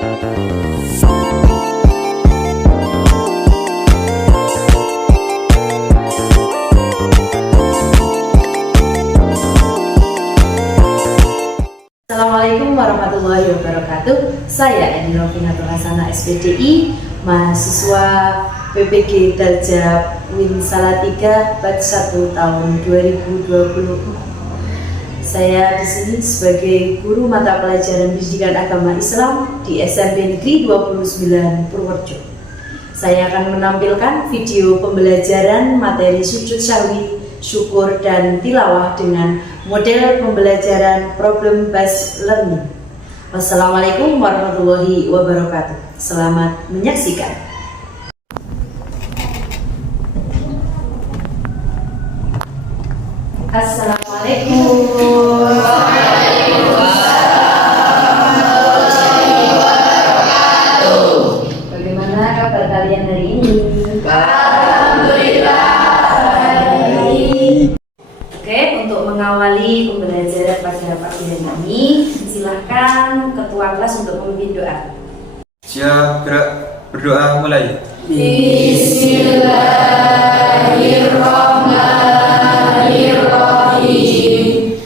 Assalamualaikum warahmatullahi wabarakatuh. Saya Eni Novinatul Hasanah SPDI, mahasiswa PPG Darjah Win Salatiga batch 1 tahun 2024. Saya di sini sebagai guru mata pelajaran pendidikan agama Islam di SMP Negeri 29 Purworejo. Saya akan menampilkan video pembelajaran materi sujud syahwi, syukur dan tilawah dengan model pembelajaran problem based learning. Wassalamualaikum warahmatullahi wabarakatuh. Selamat menyaksikan. Assalamualaikum. Bagaimana kabar kalian hari ini? Alhamdulillah. Untuk mengawali pembelajaran pada pagi hari ini, silahkan ketua kelas untuk memimpin doa. Siap, gerak, berdoa mulai. Bismillahirrahmanirrahim.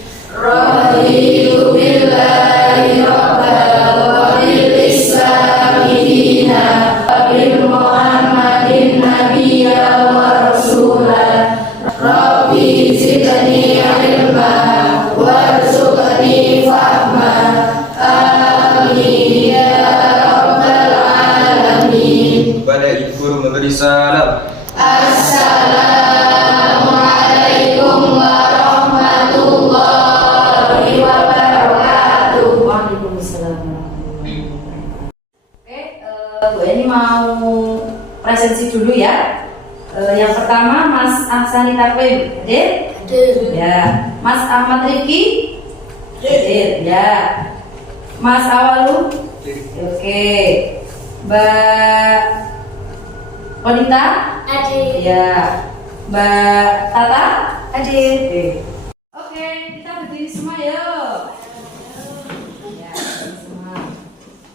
Raditu billahi rabbal wa bil islami dinan wa bil Muhammadin nabiyyan wa rasulan. Rabbi zidni ilma warzuqni fahma. Amin ya rabbal alamin. Pada ibu guru memberi salam. Assalamualaikum warahmatullahi wabarakatuh. Waalaikumsalam. Bu Eni mau presensi dulu ya. Yang pertama Mas Ahsani Takwim, hadir? Ya. Mas Ahmad Rifki, hadir? Ya. Mas Awalu, oke. Mbak Wanita, hadir? Ya. Mbak Tata, hadir? Oke, kita berdiri semua yuk. Ya, semua.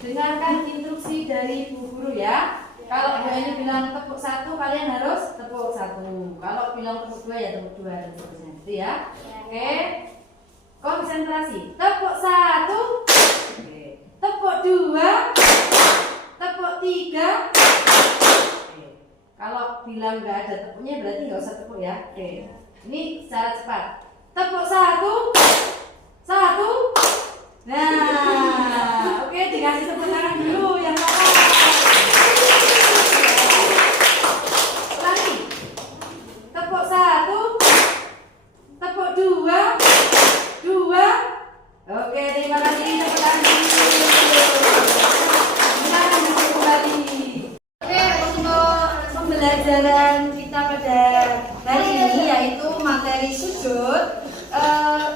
Dengarkan instruksi dari Bu Guru ya. Kalau Bu Eni bilang tepuk 1, kalian harus tepuk 1. Kalau bilang tepuk 2 ya tepuk 2 dan seterusnya. Gitu ya. Oke. Konsentrasi. Tepuk 1. Oke. Tepuk 2. Tepuk 3. Oke. Kalau bilang nggak ada tepuknya berarti nggak usah tepuk ya. Oke. Ini secara cepat. Tepuk 1. 1. Nah, oke, dikasih tepuk tangan dulu yang lain. Tepuk 1, tepuk 2, 2. Oke, terima kasih tepuk tangan. Silakan duduk kembali. Oke, untuk pembelajaran kita pada hari ini yaitu materi sujud.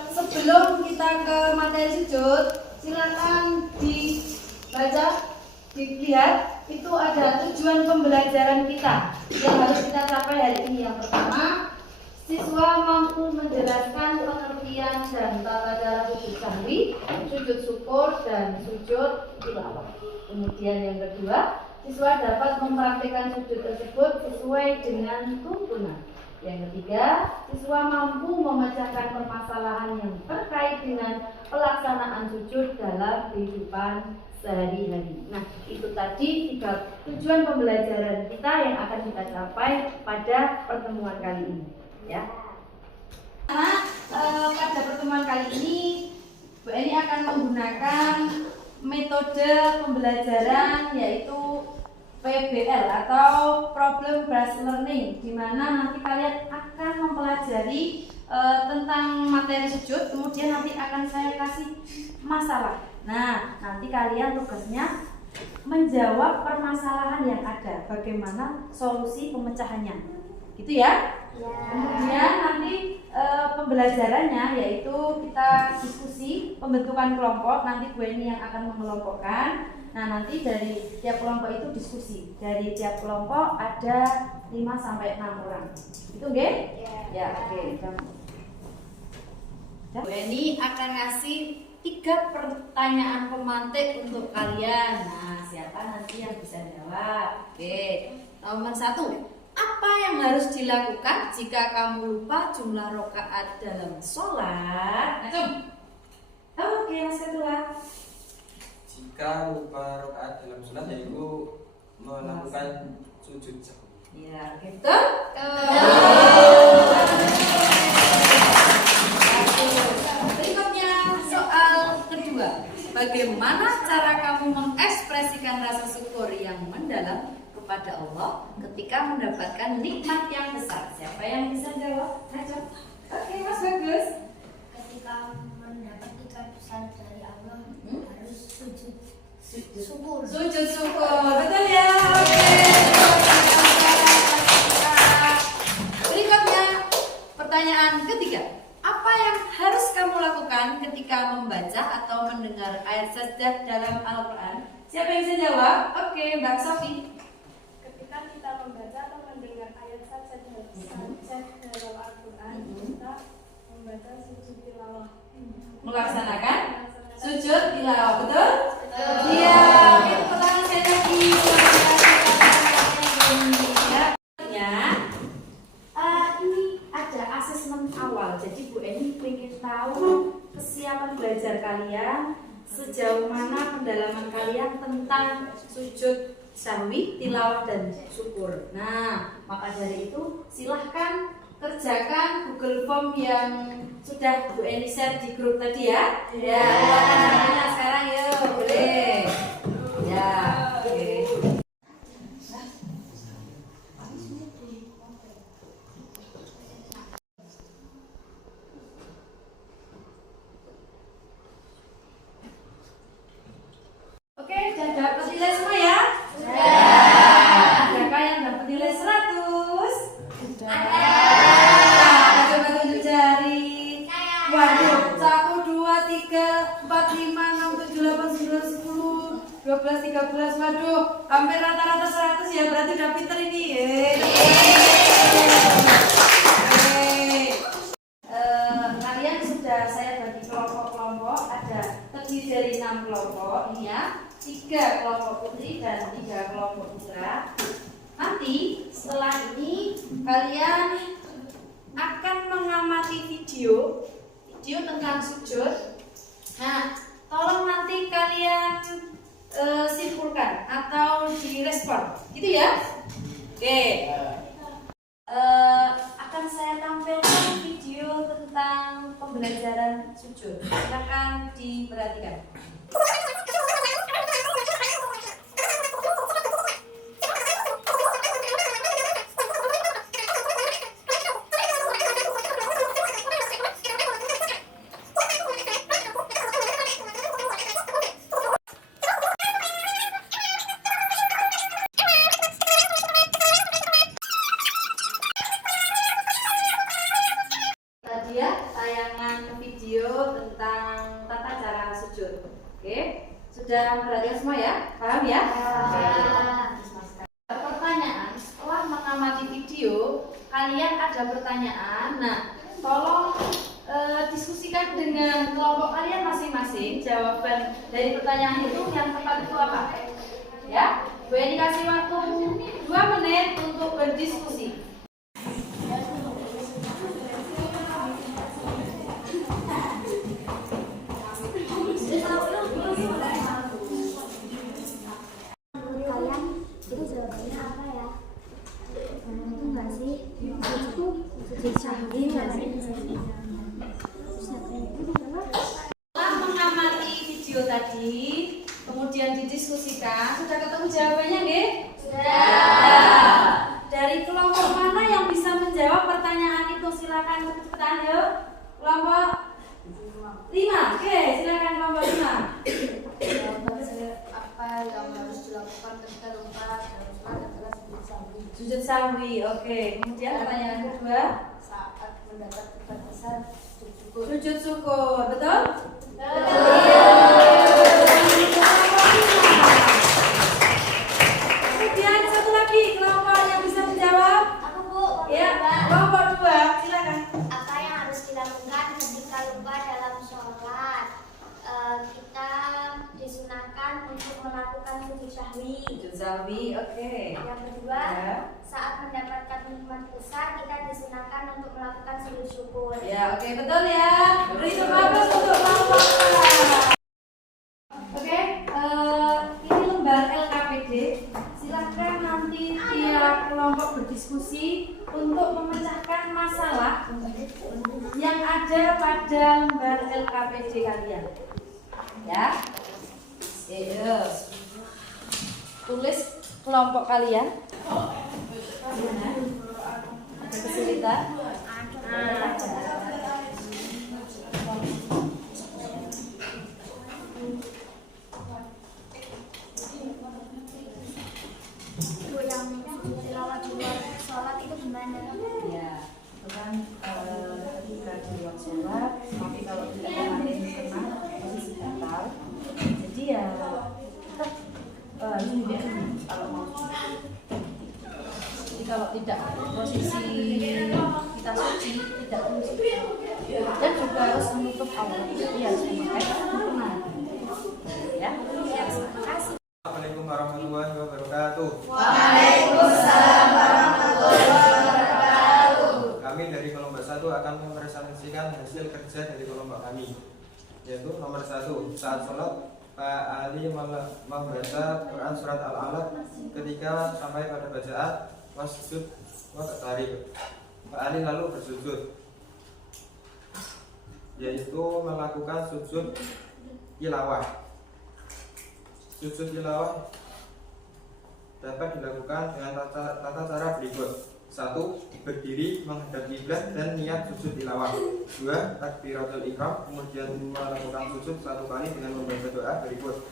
Sebelum kita ke materi sujud, silakan dibaca, dilihat. Itu ada tujuan pembelajaran kita yang harus kita capai hari ini. Yang pertama, siswa mampu menjelaskan pengertian dan tata cara sujud syahwi, sujud syukur, dan sujud tilawah. Kemudian yang kedua, siswa dapat mempraktikkan sujud tersebut sesuai dengan tuntunan. Yang ketiga, siswa mampu memecahkan permasalahan yang terkait dengan pelaksanaan sujud dalam kehidupan sehari-hari. Nah, itu tadi 3 tujuan pembelajaran kita yang akan kita capai pada pertemuan kali ini, ya. Nah, pada pertemuan kali ini Bu Eni akan menggunakan metode pembelajaran yaitu PBL atau Problem Based Learning, di mana nanti kalian akan mempelajari tentang materi sujud, kemudian nanti akan saya kasih masalah. Nah, nanti kalian tugasnya menjawab permasalahan yang ada, bagaimana solusi pemecahannya, gitu ya. Kemudian nanti pembelajarannya yaitu kita diskusi pembentukan kelompok, nanti Bu Eni yang akan mengelompokkan. Nah, nanti dari tiap kelompok itu diskusi. Dari tiap kelompok ada 5-6 orang. Itu nggih? Ya, oke. Bu Eni akan ngasih 3 pertanyaan pemantik untuk kalian. Nah, siapa nanti yang bisa jawab? Oke, nomor 1. Apa yang harus dilakukan jika kamu lupa jumlah rakaat dalam sholat? Oke, Mas Kedua. Jika lupa rakaat dalam sholat yaitu melakukan sujud sahwi. Ya, gitu. Berikutnya soal kedua. Bagaimana cara kamu mengekspresikan rasa syukur yang mendalam kepada Allah ketika mendapatkan nikmat yang besar? Siapa yang bisa jawab? Ayo. Oke, Mas Bagus. Ketika mendapat nikmat besar dari Allah harus sujud syukur. Sujud syukur, betul ya? Oke. Berikutnya pertanyaan ketiga. Apa yang harus kamu lakukan ketika membaca atau mendengar ayat sajdah dalam Al-Quran? Siapa yang bisa jawab? Oke, Mbak Sofi. Ketika kita membaca atau mendengar ayat sajdah dalam Al-Quran, kita membaca sujud tilawah. Melaksanakan sujud tilawah, betul? Iya. Oke, pertanyaan saya lagi. Ini ada asesmen awal. Jadi Bu Eni ingin tahu kesiapan belajar kalian, sejauh mana pendalaman kalian tentang sujud sahwi, tilawah dan syukur. Nah, maka dari itu silahkan kerjakan Google Form yang sudah Bu Eni share di grup tadi ya. Ya, silakan sekarang yuk, boleh. Ya, oke. Oke, sudah dapat nilai semua ya? Adakah yang dapat nilai 100? Ada. Coba tunjuk jari. Waduh, 1, 2, 3, 4, 5, 6, 7, 8, 9, 10, 12, 13. Waduh, hampir rata-rata 100 ya. Berarti udah pinter ini. Kalian sudah saya bagi kelompok-kelompok. Ada terdiri dari 6 kelompok ini ya. 3 kelompok putri dan 3 kelompok putra. Nanti setelah ini kalian akan mengamati video tentang sujud. Nah, tolong nanti kalian simpulkan atau direspon, gitu ya. Oke. Akan saya tampilkan video tentang pembelajaran sujud. Silakan diperhatikan. Tadi ya tayangan video tentang tata cara sujud. Oke, sudah perhatikan semua ya? Paham ya? Pertanyaan, setelah mengamati video, kalian ada pertanyaan. Nah, tolong diskusikan dengan kelompok kalian masing-masing. Jawaban dari pertanyaan itu yang tepat itu apa? Ya, Bu Eni kasih waktu 2 menit untuk berdiskusi. Kalian itu jawabannya apa ya? Itu enggak sih? Itu sujud sahwi Setelah mengamati video tadi, kemudian didiskusikan, sudah ketemu jawabannya nggih? Sudah. Dari kelompok mana yang bisa menjawab pertanyaan itu? Silakan cepetan yuk. Kelompok 5. Oke, silakan kelompok 5. apa yang harus dilakukan ketika lupa dalam sholat adalah sujud sahwi. Sujud sahwi. Oke, kemudian pertanyaan kedua, Saat mendapat nikmat besar sujud syukur. sujud syukur. Betul? Kemudian satu lagi kelompok yang bisa menjawab. Aku Bu, Ya, kelompok 2, silakan. apa yang harus dilakukan ketika lupa dalam sholat? disunahkan untuk melakukan sujud sahwi. Sujud sahwi, oke. Yang kedua, Ya. saat mendapatkan nikmat besar kita disunahkan untuk melakukan sujud syukur. Ya, oke, betul ya. Beri semangat untuk kelompok. Oke, ini lembar LKPD. Silakan nanti tiap kelompok berdiskusi untuk memecahkan masalah yang ada pada lembar LKPD kalian. Ya. Yes. Tulis kelompok kalian. Ada kesulitan? Bu, yang sujud tilawah di luar sholat itu gimana? Ya, itu kan ketika di luar sholat, tapi kalau tidak kemarin kena posisi batal, jadi ya tetap ini kalau mau. Jadi kalau tidak posisi kita suci, tidak suci, dan juga harus menutup aurat. Jadi harus memakai tutupan. Ya, siap. Terima kasih. Assalamualaikum warahmatullahi wabarakatuh. Waalaikumsalam warahmatullahi wabarakatuh. Kami dari kelompok 1 akan mepresentasikan hasil kerja dari kelompok kami. Yaitu nomor 1, saat sholat Pak Ali membaca Quran surat Al-Alaq ketika sampai pada bacaan wasjud wa tarik. Pak Ali lalu bersujud, yaitu melakukan sujud tilawah. Sujud tilawah dapat dilakukan dengan tata cara berikut. 1. Berdiri menghadap kiblat dan niat sujud tilawah. 2. Takbiratul ihram, kemudian melakukan sujud 1 kali dengan membaca doa berikut.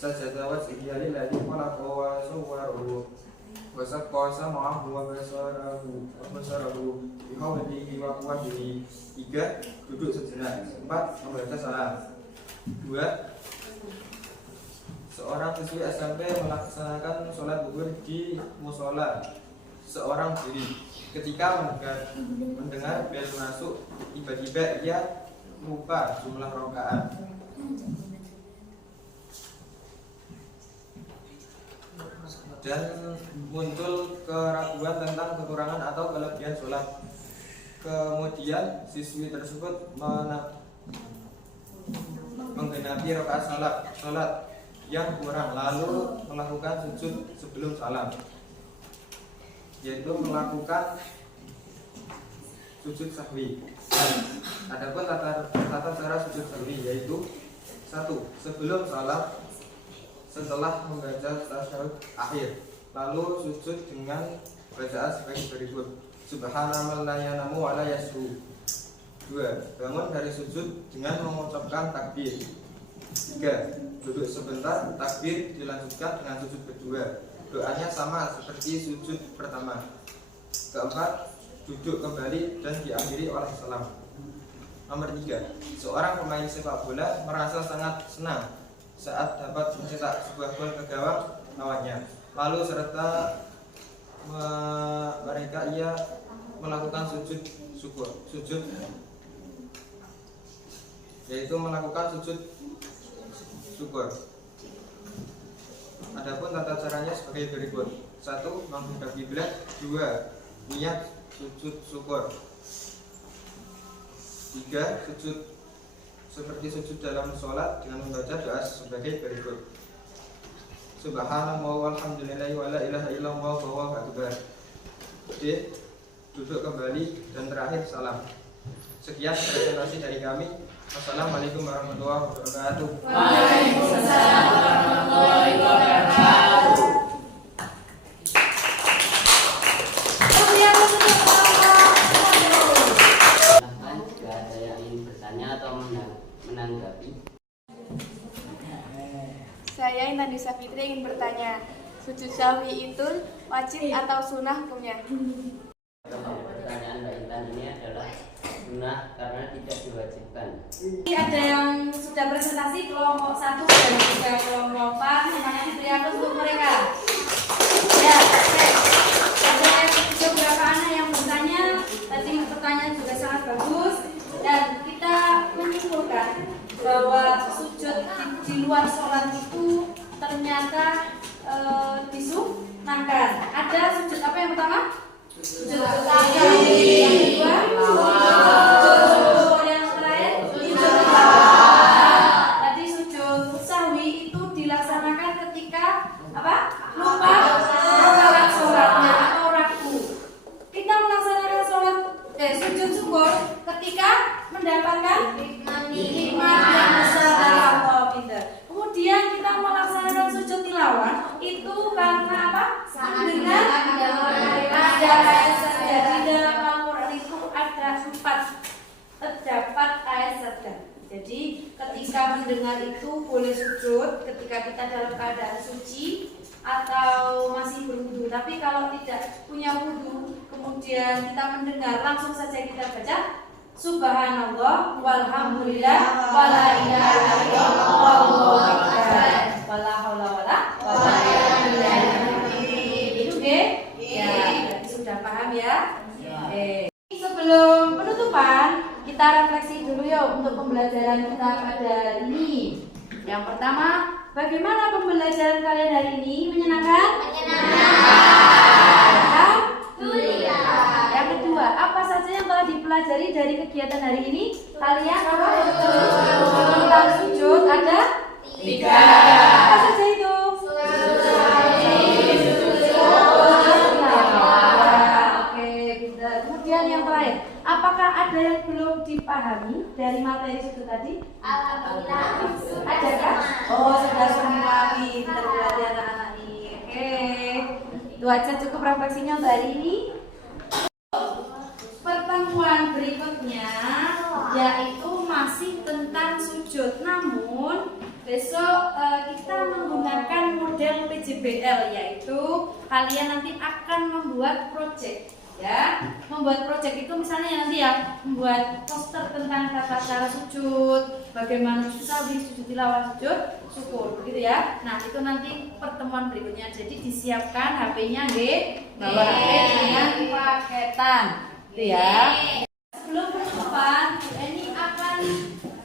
Sajada wajhiya lillazi khalaqa wa sawwarahu wa saqqa sam'ahu wa basarahu bi hawlihi wa quwwatihi. 3. Duduk sejenak. 4. Membaca salam. 2. Seorang siswi SMP melaksanakan sholat zuhur di musola seorang diri. Ketika mendengar bel masuk, tiba-tiba ia lupa jumlah rakaat. Dan muncul keraguan tentang kekurangan atau kelebihan sholat. Kemudian siswi tersebut menggenapi rakaat sholat yang kurang, lalu melakukan sujud sebelum salam, yaitu melakukan sujud sahwi. Adapun tata cara sujud sahwi yaitu 1. Sebelum salam, setelah membaca tasyahud akhir, lalu sujud dengan bacaan sebagai berikut: Subhanallah la yanamu wa la yashu. 2. Bangun dari sujud dengan mengucapkan takbir. 3. Duduk sebentar, takbir dilanjutkan dengan sujud kedua. Doanya sama seperti sujud pertama. 4. Duduk kembali dan diakhiri oleh salam. Nomor 3. Seorang pemain sepak bola merasa sangat senang saat dapat mencetak sebuah gol ke gawang lawannya. Lalu serta mereka ia melakukan sujud syukur, yaitu melakukan sujud syukur. Adapun tata caranya sebagai berikut: 1. Menghadap kiblat. 2. Niat sujud syukur. 3. Sujud seperti sujud dalam sholat dengan membaca doa sebagai berikut: Subhanallah walhamdulillahi wa la ilaha illallah wallahu akbar. D. Duduk kembali dan terakhir salam. Sekian presentasi dari kami. Assalamualaikum warahmatullahi wabarakatuh. Waalaikumsalam warahmatullahi wabarakatuh. Silahkan jika ada yang ingin bertanya atau menanggapi. Saya Intan Disa Fitri ingin bertanya, sujud sahwi itu wajib atau sunnah hukumnya? Pertanyaan Mbak Intan ini adalah sunnah karena tidak diwajibkan. Ini ada yang sudah presentasi kelompok 1 dan juga kelompok 4. Terima kasih beri untuk mereka. Ya, oke. Ada beberapa anak yang bertanya. Tadi pertanyaan juga sangat bagus. Dan kita menyimpulkan bahwa sujud di luar sholat itu apa? Lupa sholatnya atau ragu. Kita melaksanakan sujud syukur ketika mendapatkan nikmat yang besar dari Allah. Kemudian kita melaksanakan sujud tilawah itu karena apa? Mendengar ada ayat saja di dalam Al-Quran itu ada 4 terdapat ayat saja. Jadi ketika mendengar itu boleh sujud ketika kita dalam keadaan suci atau masih berwudu. Tapi kalau tidak punya wudu, kemudian kita mendengar, langsung saja kita baca Subhanallah walhamdulillah wala ilaha illallah wallahu akbar wala haula wala quwwata illa billah. Itu nggih? Ya, sudah paham ya? Oke. Sebelum penutupan, kita refleksi dulu ya untuk pembelajaran kita pada hari ini. Yang pertama, bagaimana pembelajaran kalian hari ini? Menyenangkan? Yang kedua, apa saja yang telah dipelajari dari kegiatan hari ini? Kalian tentang sujud ada 3. Apa saja itu? Oke, pintar. Kemudian yang terakhir, apakah ada yang belum dipahami dari materi sujud tadi? Alhamdulillah. Adakah? Oh, sudah semua pintar berarti anak-anak ini. Oke, itu aja cukup refleksinya untuk hari ini. Pertemuan berikutnya yaitu masih tentang sujud, namun besok kita menggunakan model PJBL, yaitu kalian nanti akan membuat project. Ya, membuat project itu misalnya nanti ya membuat poster tentang tata cara sujud, bagaimana sujud tilawah, sujud syukur, begitu ya. Nah itu nanti pertemuan berikutnya. Jadi disiapkan HP-nya, bawa HP dengan paketan, gitu ya. Sebelum penutupan, ini akan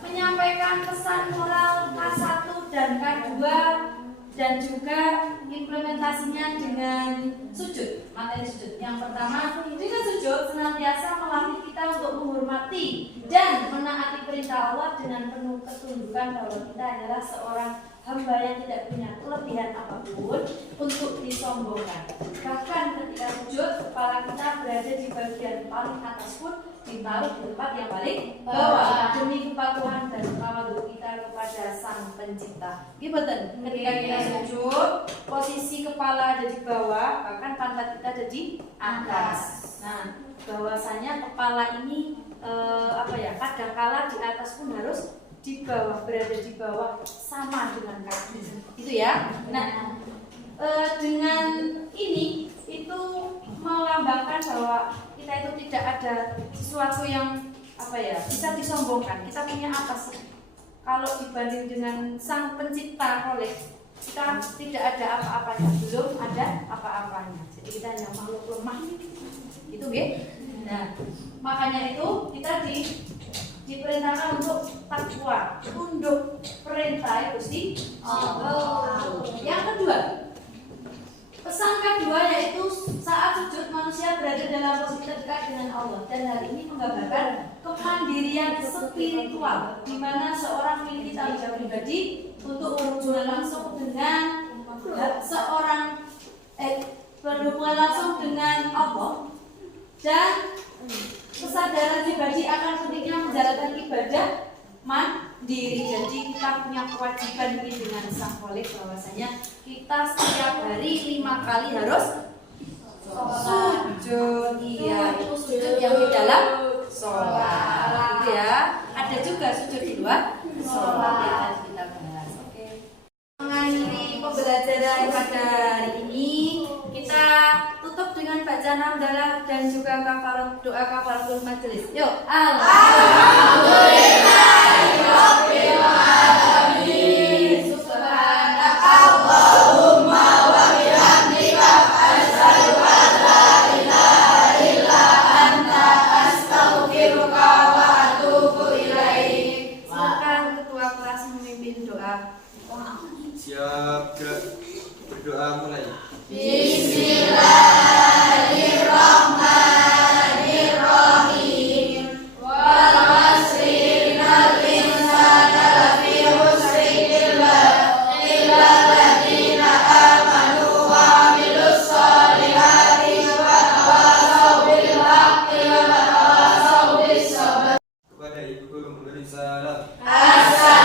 menyampaikan pesan moral K1 dan K2 dan juga implementasinya dengan sujud, materi sujud. Yang pertama, dengan sujud senantiasa melatih kita untuk menghormati dan menaati perintah Allah dengan penuh ketundukan bahwa kita adalah seorang hamba yang tidak punya kelebihan apapun untuk disombongkan. Bahkan ketika sujud, kepala kita berada di bagian paling atas pun ditaruh di tempat yang paling bawah demi kepatuhan dan tawadhu kita kepada Sang Pencipta. Gimana? Ketika kita sujud, posisi kepala ada di bawah, bahkan pantat kita ada di atas. Nah, bahwasanya kepala ini kadangkala di atas pun harus di bawah, berada di bawah sama dengan kaki. Itu ya. Nah, dengan ini itu melambangkan bahwa kita itu tidak ada sesuatu yang bisa disombongkan. Kita punya apa sih? Kalau dibanding dengan Sang Pencipta oleh kita tidak ada apa-apanya, belum ada apa-apanya. Jadi kita hanya makhluk lemah. Itu nggih. Nah, makanya itu kita diperintahkan untuk takwa, tunduk perintah Gusti Allah. Yang kedua, pesan kedua yaitu saat sujud manusia berada dalam posisi dekat dengan Allah, dan hal ini menggambarkan kemandirian spiritual di mana seorang memiliki tanggung jawab pribadi untuk berhubungan langsung dengan Allah, dan kesadaran pribadi akan pentingnya menjalankan ibadah mandiri. Jadi kita punya kewajiban ini dengan Sang Khalik bahwasanya kita setiap hari 5 kali harus sujud. Iya, itu sujud yang di dalam sholat, gitu ya. Ada juga sujud di luar sholat yang tadi kita bahas. Oke. Mengakhiri pembelajaran pada hari ini, kita tutup dengan bacaan hamdalah dan juga doa kafaratul majelis. Yuk, Alhamdulillahirabbil alamin. Subhanakallahumma wa bihamdika asyhadu an la ilaha illa anta astaghfiruka wa atubu ilaik. Silakan ketua kelas memimpin doa. Siap, gerak. Berdoa mulai. Bismillahirrahmanirrahim. Wal 'asri innal insana lafi khusr illa alladziina Assalam. Assalam.